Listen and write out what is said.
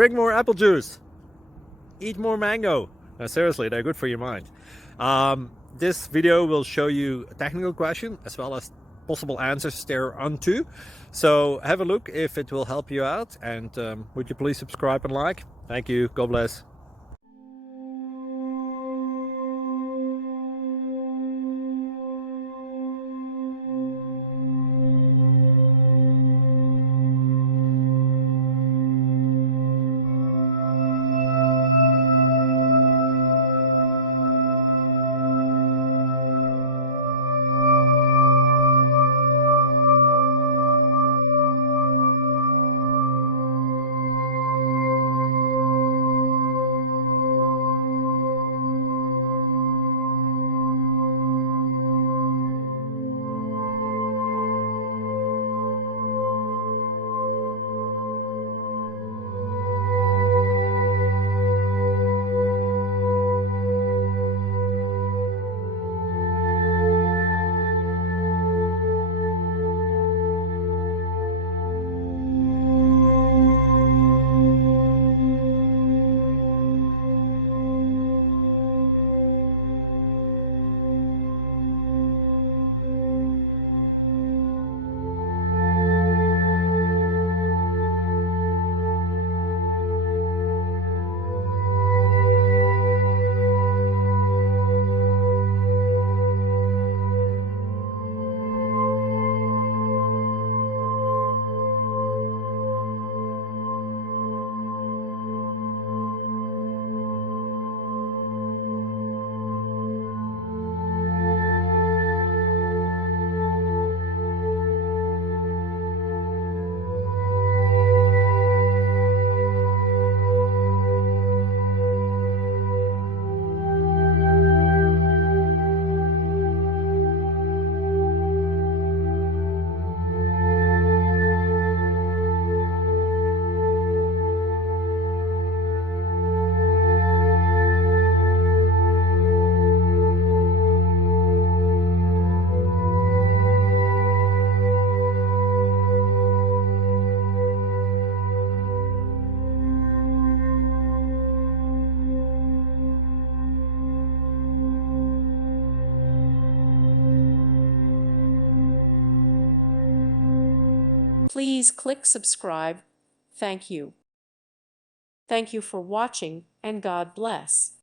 Drink more apple juice. Eat more mango. No, seriously, they're good for your mind. This video will show you a technical question as well as possible answers thereunto. So have a look if it will help you out, and would you please subscribe and like? Thank you. God bless. Please click subscribe. Thank you. Thank you for watching, and God bless.